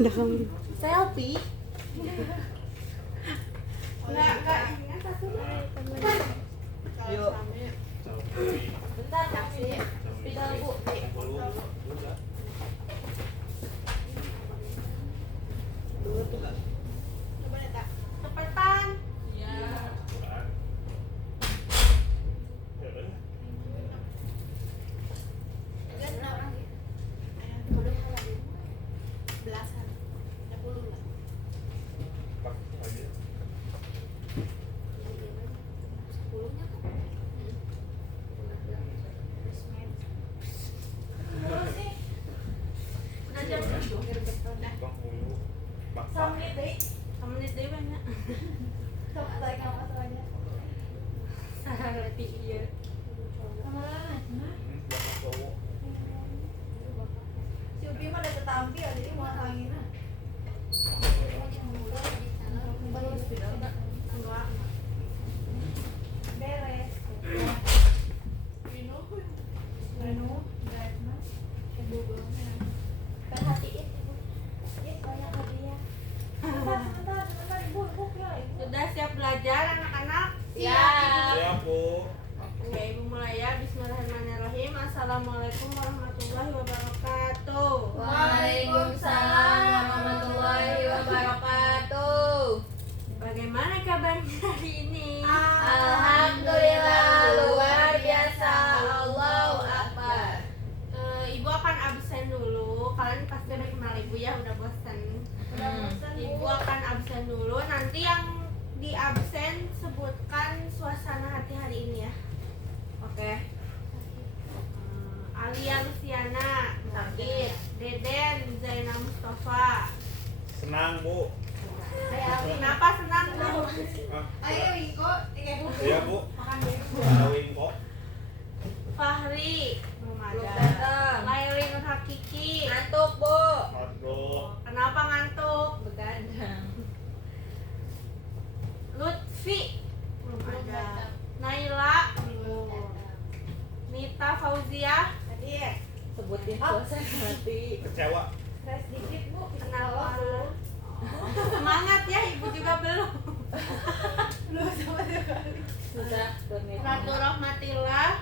Udah kamu. Selfie. Enggak. Yuk. Bentar, taksi. Pindah, Bu. Coba deh, Tak. Cepetan. Iya. Belasan. 10 lah. Menit deh banyak. Sampai kamu soalnya. Sarati iya. Si Upi mah udah ketampil jadi mau tanginan. Beres. Perhatiin ibu. Ya, banyak hadiah. Sebentar, ibu ya. Sudah siap belajar anak-anak? Siap. Siap, Bu. Oke, ibu mulai ya. Bismillahirrahmanirrahim. Assalamualaikum warahmatullahi wabarakatuh. Waalaikumsalam warahmatullahi wabarakatuh. Bagaimana kabarnya hari ini? Alhamdulillah luar biasa. Allahu Akbar. Ibu akan absen dulu. Kalian pasti udah kenal ibu ya, udah bosan. Ibu akan absen dulu. Nanti yang di absen sebutkan suasana hati hari ini ya. Oke. Alia Luciana sakit. Deden Zainal Mustafa. Senang, Bu. Kenapa senang Bu? Ayo, Wingko. iya, Bu. Makan Wingko. Fahri Belum Rumada. datang. Lailin Hakiki. Ngantuk, Bu. Aduh. Kenapa ngantuk? Begadang. Lutfi belum ada. Naila belum. Nita Fauzia hadir. Sebutin suasana hati. Kecewa. Stres dikit Bu, kenapa? Semangat ya, ibu juga belum. Belum sama sekali. Sudah, bermit. Ratu Rahmatillah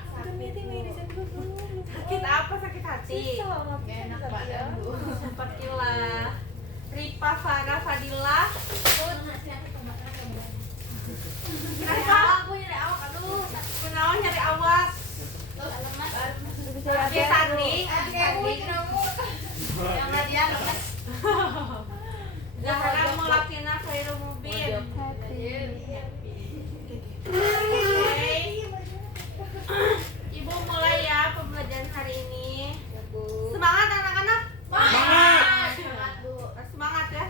sakit apa? Sakit hati. Enak badan, Bu. Sepertilah. Ripa Farah Fadilah. Kenapa? Aku nyari awak, aduh. Kenapa nyari awak? Oke, Sandi. Yang dia lemes. Zahra Mulakina Khairul Mubin. Oke. Ibu mulai ya pembelajaran hari ini. Semangat anak-anak. Semangat ya.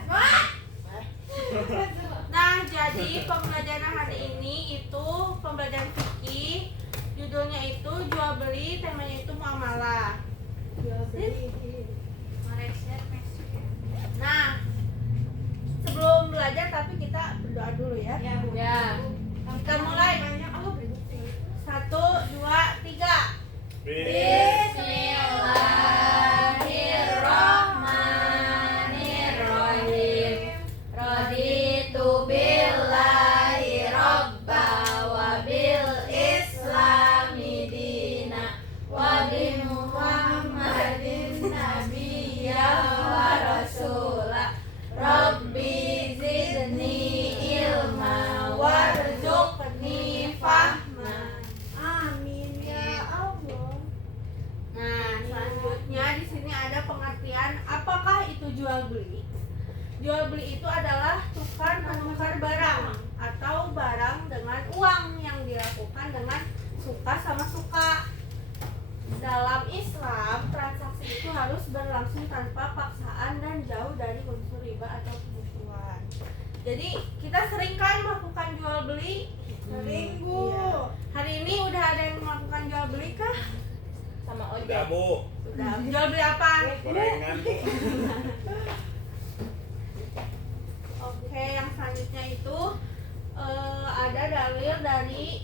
Nah, jadi pembelajaran hari ini itu pembelajaran fikih. Judulnya itu jual beli, temanya itu muamalah. Nah, sebelum belajar tapi kita berdoa dulu ya. Ya. Kita mulai. 1, 2, 3. Bismillahirrahmanirrahim. Raditu billahi robba wa bil islami dina wa bi muhammadin nabiyya wa rasulah. Rabbi zidni ilma warzuqni fahma. Amin ya Allah. Nah, selanjutnya di sini ada pengertian apakah itu jual beli. Jual beli itu adalah tukar menukar barang atau barang dengan uang yang dilakukan dengan suka sama suka. Dalam Islam, transaksi itu harus berlangsung tanpa paksaan dan jauh dari unsur riba atau penipuan. Jadi kita sering kan melakukan jual beli. Sering Bu. Iya. Hari ini udah ada yang melakukan jual beli kah? Sama Udah, ojek. Bu. Udah. Jual beli apa? Gorengan, Bu. Oke, yang selanjutnya itu ada dalil dari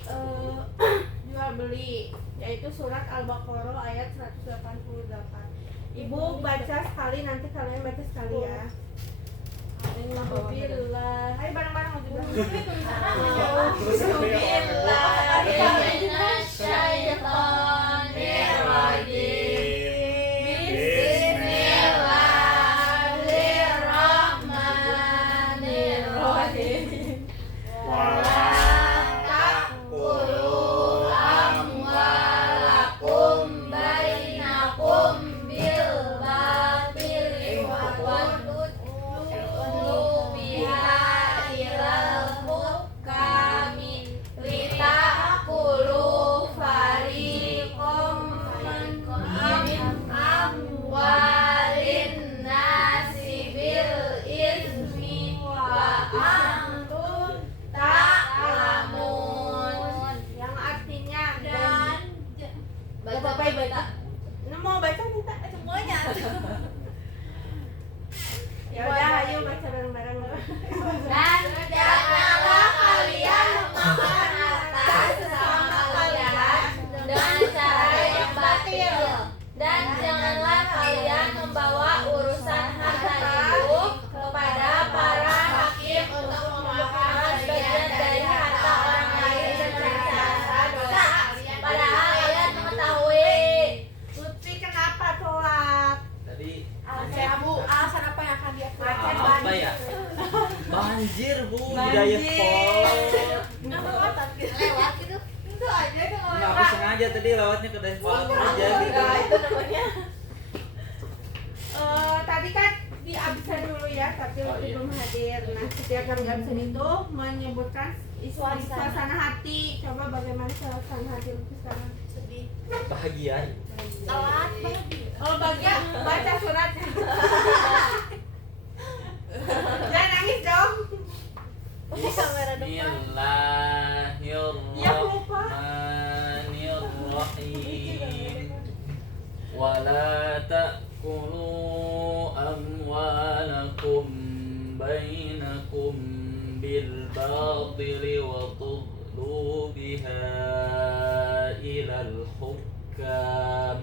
jual beli, yaitu surat Al-Baqarah ayat 188. Ibu baca sekali, nanti kalian baca sekali ya. Alhamdulillah. Ayo bareng-bareng mau Bismillahirrahmanirrahim. Wala taqulu Amwalakum bainakum bil batili wa tudlu biha ilal hukami litakulu fariqom min amwalin nasi bil ismi wa antum ta'lamun. yang artinya Dan baca. mau baca minta Semuanya. ya udah ayo baca bareng-bareng. Dan janganlah kalian memakan harta sesama kalian dengan cara yang batil. Dan janganlah kalian membawa urusan harta itu kepada para hakim untuk memakan bagian dari harta orang lain dengan cara dosa. Padahal kalian mengetahui. Lutfi kenapa telat? Tadi Alasan apa yang akan dia apa ya? Banjir bu, Banjir. Hidayah Pol. Lewat gitu. Itu aja kalau Nggak, aku sengaja tadi lewatnya ke Dayspol aja gitu. itu namanya. Tadi kan di absen dulu ya, tapi Oh, Lutfi iya. belum hadir. Nah, setiap kali absen itu menyebutkan suasana hati. Coba bagaimana suasana hati Lutfi sekarang? Sedih. Bahagia. Telat banget. Kalau bahagia, baca suratnya. Jangan nangis dong. Bismillahirrahmanirrahim. Wala ta'kulu amwalakum bainakum bil batili wa tudlu biha ilal hukam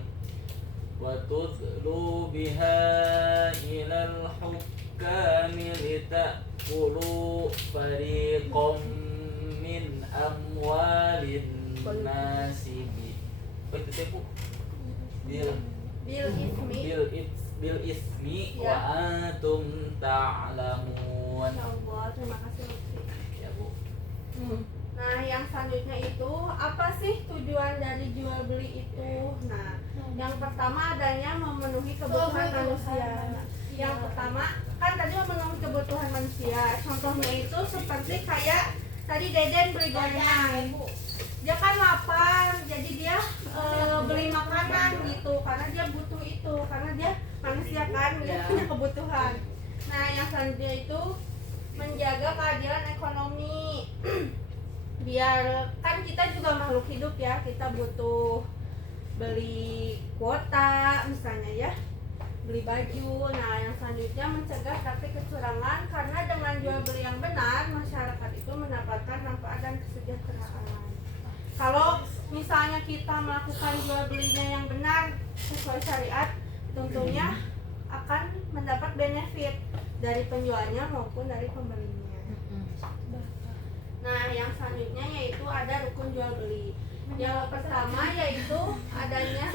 litakulu fariqam min amwalin nasi itu teh Bu bil ismi wa Ya. antum ta'lamun. Ya Allah, terima kasih Lutfi. Ya Bu. Nah, yang selanjutnya itu apa sih tujuan dari jual beli itu? Nah, yang pertama adanya memenuhi kebutuhan manusia. Yang pertama kan tadi memenuhi kebutuhan manusia. Contohnya itu seperti kayak tadi Deden beli gorengan. Dia kan lapar, jadi dia beli makanan gitu karena dia butuh itu, karena dia manusia kan, dia punya kebutuhan. Nah, yang selanjutnya itu menjaga keadilan ekonomi. Biar kan kita juga makhluk hidup ya, kita butuh beli kuota misalnya ya, beli baju. Nah, yang selanjutnya mencegah praktik kecurangan, karena dengan jual beli yang benar masyarakat itu mendapatkan manfaat dan kesejahteraan. Kalau misalnya kita melakukan jual belinya yang benar sesuai syariat, tentunya akan mendapat benefit dari penjualnya maupun dari pembelinya. Nah, yang selanjutnya yaitu ada rukun jual beli. Yang pertama yaitu adanya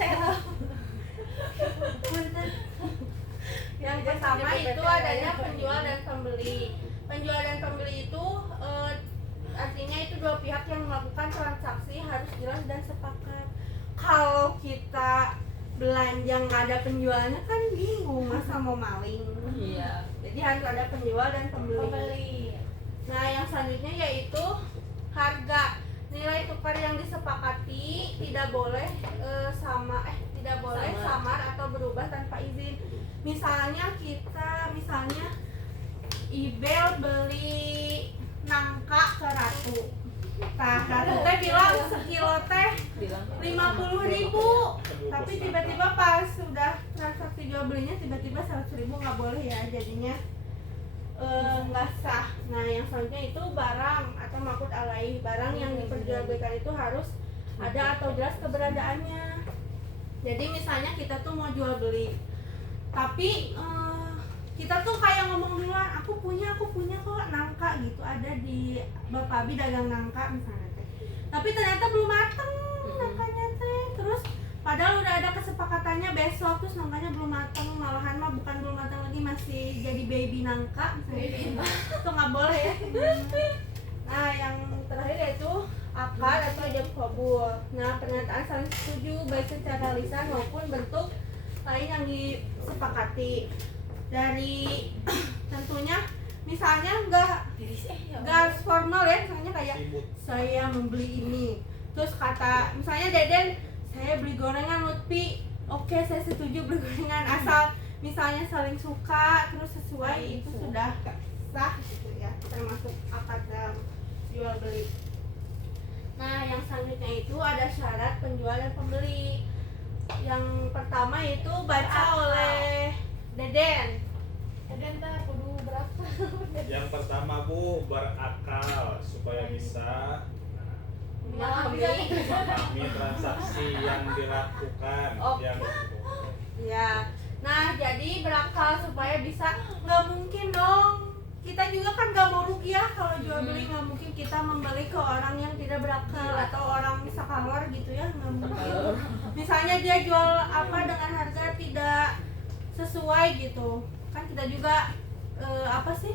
yang pertama itu adanya penjual dan pembeli. Penjual dan pembeli itu artinya itu dua pihak yang melakukan transaksi harus jelas dan sepakat. Kalau kita belanja nggak ada penjualnya kan bingung, masa mau maling. Iya. Jadi harus ada penjual dan pembeli. Nah, yang selanjutnya yaitu harga. Nilai tukar yang disepakati tidak boleh tidak boleh samar atau berubah tanpa izin. Misalnya Ibel beli nangka ke Ratu. Nah, Ratu teh bilang sekilo teh 50.000. Tapi tiba-tiba pas sudah transaksi jual belinya tiba-tiba 100.000, nggak boleh ya, jadinya nggak sah. Nah, yang selanjutnya itu barang atau makut alaih. Barang yang diperjualbelikan itu harus ada atau jelas keberadaannya. Jadi misalnya kita tuh mau jual beli, Tapi kita tuh kayak ngomong duluan, aku punya kok nangka gitu, ada di Bapak Abi dagang nangka misalnya teh. Tapi ternyata belum mateng nangkanya teh. Terus padahal udah ada kesepakatannya besok, terus nangkanya belum mateng, malahan mah bukan belum mateng lagi, masih jadi baby nangka misalnya. Itu nggak boleh ya. Nah yang terakhir yaitu akad atau ijab kabul. Nah pernyataan saling setuju baik secara lisan maupun bentuk lain yang disepakati. Dari tentunya misalnya nggak formal ya, misalnya kayak saya membeli ini, terus kata misalnya Deden saya beli gorengan Lutfi, oke saya setuju beli gorengan, asal misalnya saling suka terus sesuai, itu sudah sah gitu ya, termasuk akad dalam jual beli. Nah yang selanjutnya itu ada syarat penjual dan pembeli. Yang pertama itu baca oleh Deden. Deden teh kudu berapa? Yang pertama Bu, berakal supaya bisa memahami transaksi yang dilakukan. Oh. Yang Ya, nah jadi berakal supaya bisa, nggak mungkin dong. Kita juga kan nggak mau rugi ya kalau jual beli, nggak mungkin kita membeli ke orang yang tidak berakal atau orang sakalor gitu ya, nggak mungkin. Misalnya dia jual apa dengan harga tidak sesuai gitu, kan kita juga apa sih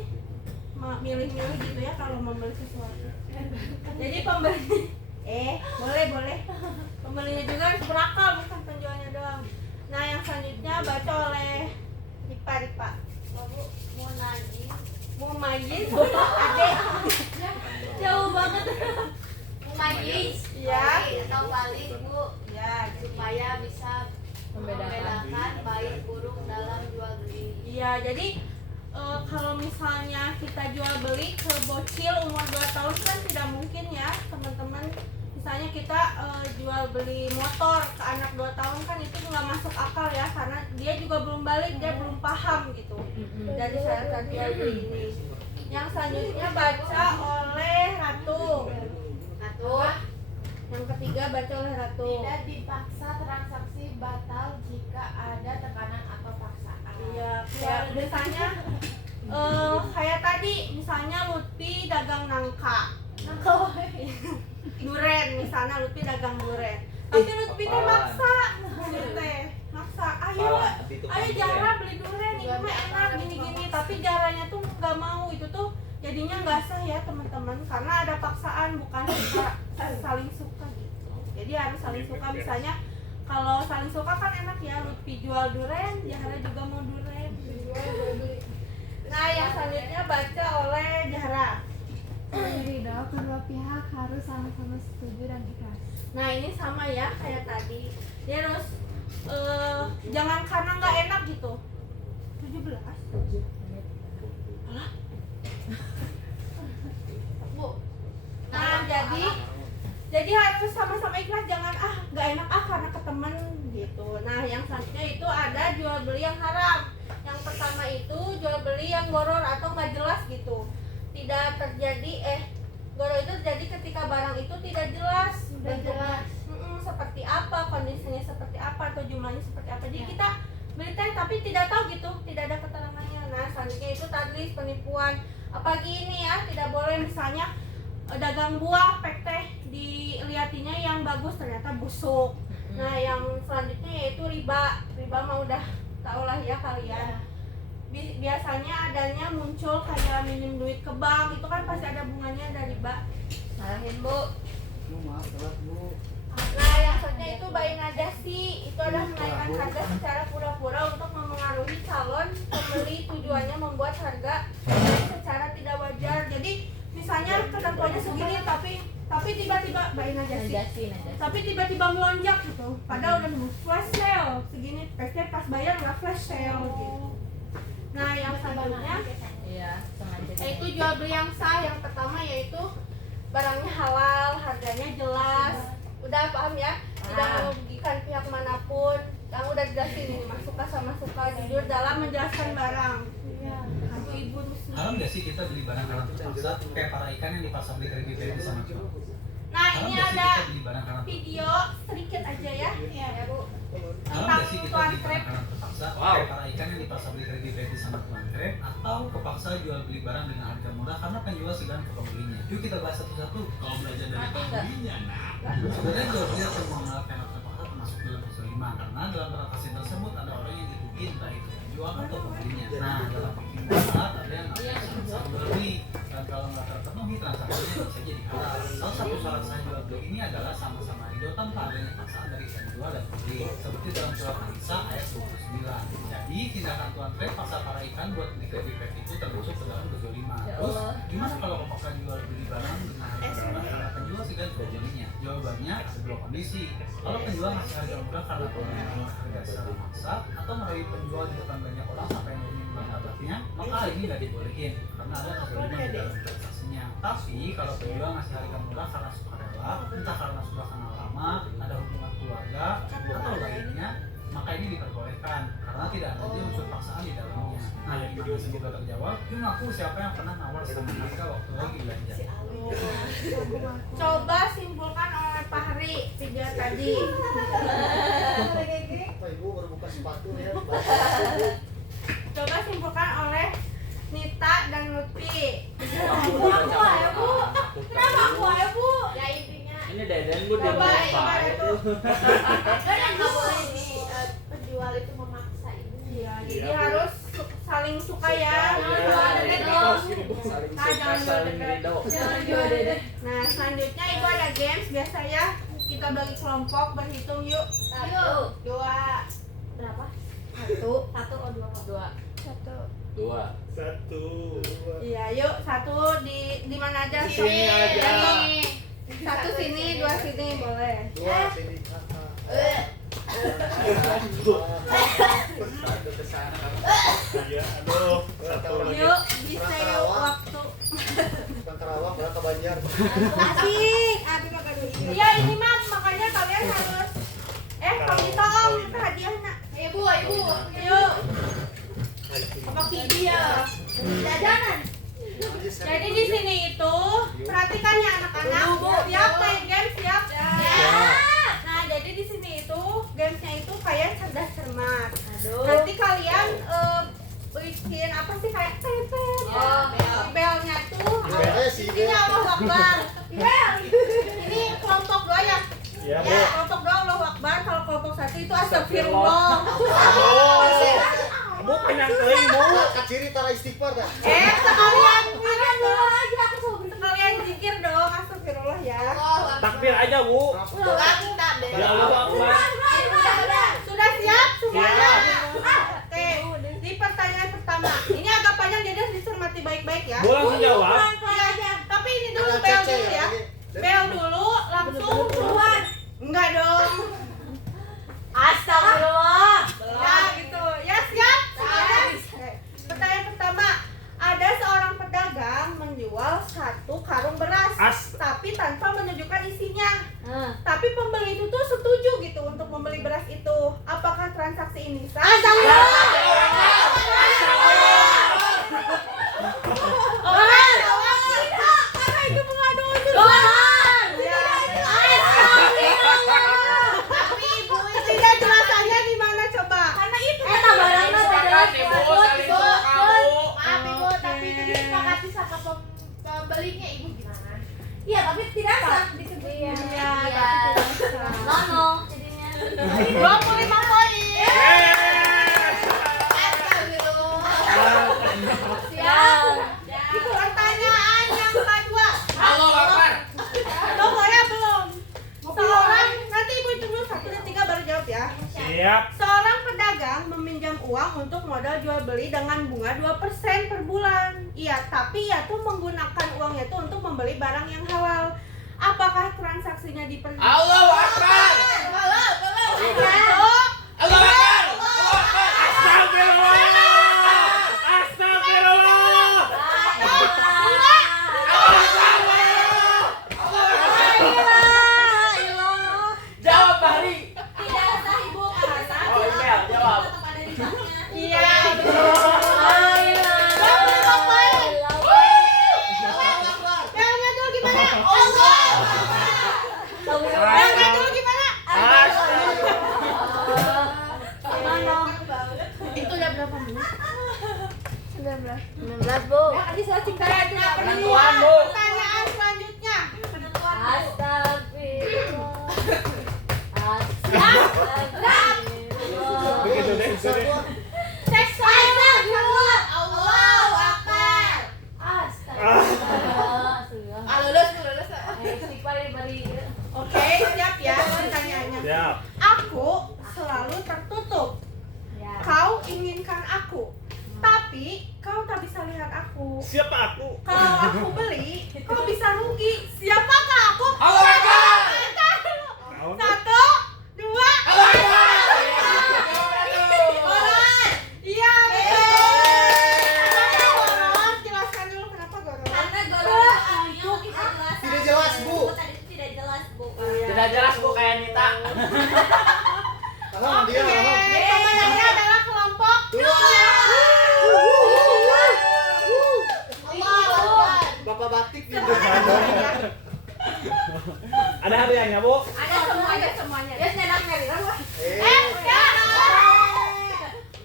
milih-milih gitu ya kalau membeli sesuatu. Jadi pembeli boleh pembelinya juga harus berakal, bukan penjualnya doang. Nah yang selanjutnya baca oleh Ripa Bu, mau nagih. mau majis adek Jauh banget. Majis. Ya. Atau balik Bu, ya. supaya bisa membedakan baik buruk dalam jual beli. Iya, jadi kalau misalnya kita jual beli ke bocil umur 2 tahun kan tidak mungkin ya teman-teman. Misalnya kita jual beli motor ke anak 2 tahun kan itu nggak masuk akal ya, karena dia juga belum balik, dia belum paham gitu dari syarat jual beli ini. Yang selanjutnya baca oleh Ratu. Yang ketiga baca oleh Ratu. Tidak dipaksa, transaksi batal jika ada tekanan atau paksaan. Iya, kayak misalnya kayak tadi misalnya Lutfi dagang nangka. Duren, misalnya Lutfi dagang duren. Tapi Lutfi teh maksa, ayo Jara beli duren, ini mah enak gini-gini. Tapi Jaranya tuh nggak mau, itu tuh jadinya nggak sah ya teman-teman, karena ada paksaan, bukan kita saling suka gitu. Jadi harus saling suka. Misalnya kalau saling suka kan enak ya, Lutfi jual duren, Jahara juga mau duren. Nah yang selanjutnya baca oleh Jahara. Ridho, kedua pihak harus sama-sama setuju dan ikhlas. Nah ini sama ya kayak tadi, dia harus jangan karena nggak enak gitu. 17 alah. Bu, Nah jadi harus sama-sama ikhlas, jangan nggak enak karena ke temen gitu. Nah yang selanjutnya itu ada jual beli yang haram. Yang pertama itu jual beli yang goror atau nggak jelas gitu, tidak terjadi goror itu terjadi ketika barang itu tidak jelas bentuknya, seperti apa, kondisinya seperti apa, atau jumlahnya seperti apa. Jadi kita beli teh tapi tidak tahu gitu, tidak ada keterangannya. Nah selanjutnya itu tadlis, penipuan. Apalagi ini ya, tidak boleh misalnya dagang buah pek teh diliatinya yang bagus ternyata busuk. Nah yang selanjutnya yaitu riba mah udah tau lah ya kalian. Biasanya adanya muncul kayak minjem duit ke bank, itu kan pasti ada bunganya dari riba. Salahin Bu. Maaf telat Bu. Nah yang selanjutnya itu bayi najasi, itu adalah menaikkan harga secara pura-pura untuk memengaruhi calon pembeli, tujuannya membuat harga naik secara tidak wajar. Jadi misalnya ketentuannya segini tapi tiba-tiba bayi najasi. Tapi tiba-tiba melonjak gitu, padahal udah nunggu flash sale segini, pas bayar nggak flash sale gitu. Nah yang selanjutnya yaitu jual beli yang sah. Yang pertama yaitu barangnya halal, harganya jelas, udah paham ya, tidak merugikan pihak manapun, yang udah jelasin ini, suka sama suka, jujur dalam menjelaskan barang. Ibu Haram nggak sih kita beli barang haram terpaksa kayak para ikan yang dipasang di kredit sama cuma? Nah, Tahu ini nggak sih ada kita beli barang karena video sedikit aja ya. Iya, Bu. Tahu nggak sih kita beli barang karena terpaksa? Wow. Kayak para ikan yang dipaksa beli kredit sama tuan krep, atau kepaksa jual beli barang dengan harga murah karena penjual segan ke pembelinya. Yuk kita bahas satu-satu. Kalau belajar dari pembelinya, nah sebenarnya jual beli atau mengenal karena terpaksa termasuk dalam kezaliman, karena dalam transaksi tersebut ada orang yang dirugikan, entah itu penjual atau pembelinya. Nah, dalam bikin barat ada yang jual beli, dan kalau nggak terpenuhi transaksinya bisa jadi halal. Salah satu syarat sah jual beli ini adalah sama-sama ridho tanpa adanya paksaan dari penjual dan pembeli, seperti dalam surat An-Nisa ayat 29. Jadi tindakan tuan trade paksa para ikan buat beli kredit itu termasuk ke dalam kezaliman. Terus gimana kalau kepaksa jual beli barang dengan harga murah karena penjual segan ke pembelinya? Jawabannya ada dua kondisi. Kalau penjual ngasih harga murah karena pembelinya harga secara maksa, atau merayu penjual di depan banyak orang sampai nurunin harganya, maka hal ini nggak dibolehin karena ada kezaliman di dalam transaksinya. Tapi kalau penjual ngasih harga murah karena sukarela, entah karena sudah kenal lama, ada hubungan keluarga atau lainnya, maka ini diperbolehkan karena tidak ada unsur paksaan di dalamnya. Nah, yang video semoga terjawab. Yuk ngaku siapa yang pernah nawar sama harga waktu lagi belanja. Coba simpulkan oleh Fahri video tadi. Apa ibu berbuka sepatu ya? Coba simpulkan oleh Nita dan Lutfi. Aku ya, Bu? Kenapa aku ya, Bu? Ya intinya Ini Deden gue udah Coba, berapa coba itu. kan yang nggak boleh ini penjual itu memaksa ibu. Iya, jadi harus saling suka ya. Iya, Deden iya. dong. Saling Ah, suka, jangan saling deket. ridho. Jangan jual Deden. Nah, selanjutnya itu ada games biasa ya. Kita bagi kelompok berhitung yuk. Satu. Dua. Berapa? Satu. Satu oh dua. Satu. Dua. Satu. Iya, yuk satu di mana aja? Di sini aja. Satu sini, dua sini boleh. Dua sini kakak. Satu ke sana. Iya, aduh. Satu lagi. Yuk, bisa yuk waktu. Bukan Karawang, berapa Banjar? Asik, Abi makan dulu. Iya, ini mah makanya kalian harus kalau kita kita hadiahnya. Ayo Bu, ayo Bu. Yuk. Apa video? Jajanan. Jadi di sini itu perhatikan ya anak-anak. Siap main game, siap? Nah, jadi di sini itu gamesnya itu kayak cerdas cermat. Nanti kalian bikin apa sih kayak pepet. Belnya tuh. Belnya sih, Ini bel. Allahu Akbar. Bel. Ini kelompok dua ya. Iya, Bu. Ya, kelompok dua Allahu Akbar. Kalau kelompok satu itu astagfirullah. Kamu penang kali, Bu. Kaciri tara istighfar dah. Sekalian sekalian zikir dong, astagfirullah ya. Takbir aja, Bu. Ya Allah, Akbar. Sudah siap semuanya? Siap. Oke, di pertanyaan pertama. Ini agak panjang jadi harus dicermati baik-baik ya. Bu langsung jawab. Iya, tapi ini dulu Ada bel Cece dulu ya. ini. Bel dulu, langsung keluar. Enggak dong. Astagfirullah. Nah, gitu. Ya, siap? Siap. Oke. Pertanyaan pertama. Ada seorang pedagang menjual satu karung beras, tapi tanpa menunjukkan isinya. Tapi pembeli itu tuh setuju gitu untuk membeli beras itu. Apakah transaksi ini sah? Karena itu pengaduan dulu. Tapi ibu tidak jelasannya di mana coba? Karena itu Sepakat, Ibu, saling suka, Bu. Maaf Ibu, tapi itu disepakati sama pembelinya Ibu gimana? Iya, tapi tidak sah disebut. Iya, tapi tidak sah. Nono jadinya. 25 poin. Siap. Itu pertanyaan yang kedua. Halo, Akbar. Belum ya, belum. Seorang, nanti ibu hitung dulu 1 dan 3 baru jawab ya. Siap. Seorang pedagang meminjam uang untuk modal jual beli dengan bunga 2% per bulan. Iya, tapi ia tuh menggunakan uangnya tuh untuk membeli barang yang halal. Apakah transaksinya diperbolehkan? Allahu Akbar. Allahu Akbar. Astagfirullah. Astagfirullah. Jawab, Fahri. Tidak sah ibu karena Oh, iya, jawab. tetap ada di sana. Iya, betul. 25 poin. Belnya dulu gimana? Allah. 19 Bu. Ya, Adi selesai karena Penentuan, Bu. Pertanyaan selanjutnya. Penentuan. Astagfirullah. Begitu deh. Astagfirullah. Allahu Akbar. Astagfirullah. Lulus. Istighfar bari. Oke, siap ya pertanyaannya. Siap. Aku selalu tertutup. Ya. Kau inginkan aku, tapi kau tak bisa lihat aku. Siapa aku? Kalau aku beli, kau bisa rugi. Siapakah aku? Allah Akbar. Satu, dua, Allah tiga. Akbar. Goron. Iya, betul. Kenapa goron? Jelaskan dulu kenapa goron. Karena golongan ayu Tidak jelas, Bu. Tadi itu tidak jelas, Bu. Tidak jelas Bu kayak Nita. Aham, dia Oke, aham. pemenangnya adalah kelompok Dua. Allahu Akbar. Bapak batik nih. Ada hadiahnya, Bu. Ada semuanya. Ya, senang nyari lah. Enggak.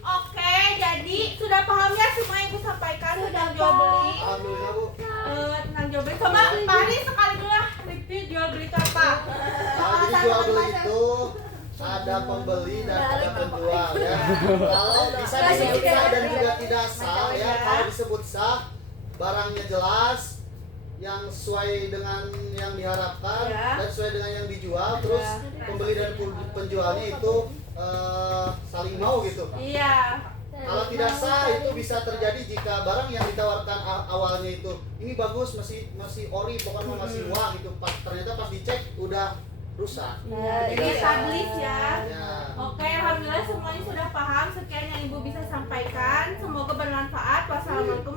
Oke, jadi sudah paham ya semua yang aku sampaikan tentang jual beli. Alhamdulillah, Bu. Tentang jual beli. Coba mari sekali dulu lah review jual beli itu apa. Nah, jadi jual beli itu ada pembeli dan ada penjual ya. Kalau bisa disebut sah dan juga tidak sah ya. Kalau disebut sah, barangnya jelas, yang sesuai dengan yang diharapkan Ya. dan sesuai dengan yang dijual. Terus pembeli dan penjualnya itu saling mau gitu. Iya. Kalau tidak sah itu bisa terjadi jika barang yang ditawarkan awalnya itu ini bagus masih ori pokoknya masih wah gitu ternyata pas dicek udah rusak. Jadi tablis ya. Ya. Oke, alhamdulillah semuanya sudah paham. Sekian yang Ibu bisa sampaikan. Semoga bermanfaat. Wassalamualaikum